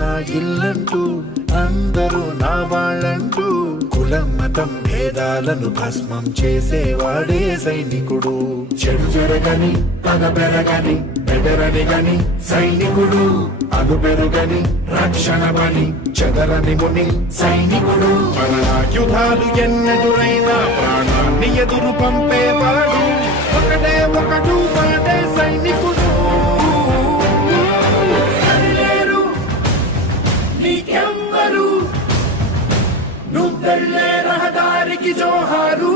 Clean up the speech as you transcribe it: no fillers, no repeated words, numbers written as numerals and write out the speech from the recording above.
నా ఇల్లంటూ అందరూ నా వాళ్ళంటూ కులం మతం భేదాలను భస్మం చేసేవాడే సైనికుడు. చెడు జరగని పగ పెరగని బెదరని గని సైనికుడు, అగు పెరుగని రక్షణ బలి చెదరని ముని సైనికుడు. యుధాలు ఎన్నెదురైనా ప్రాణాన్ని ఎదురు పంపేవాడు ఒకటే ఒకడు వాడే సైనికుడు. సరిలేరు నీకెవ్వరు, నువ్వెళ్ళే రహదారికి జోహారు.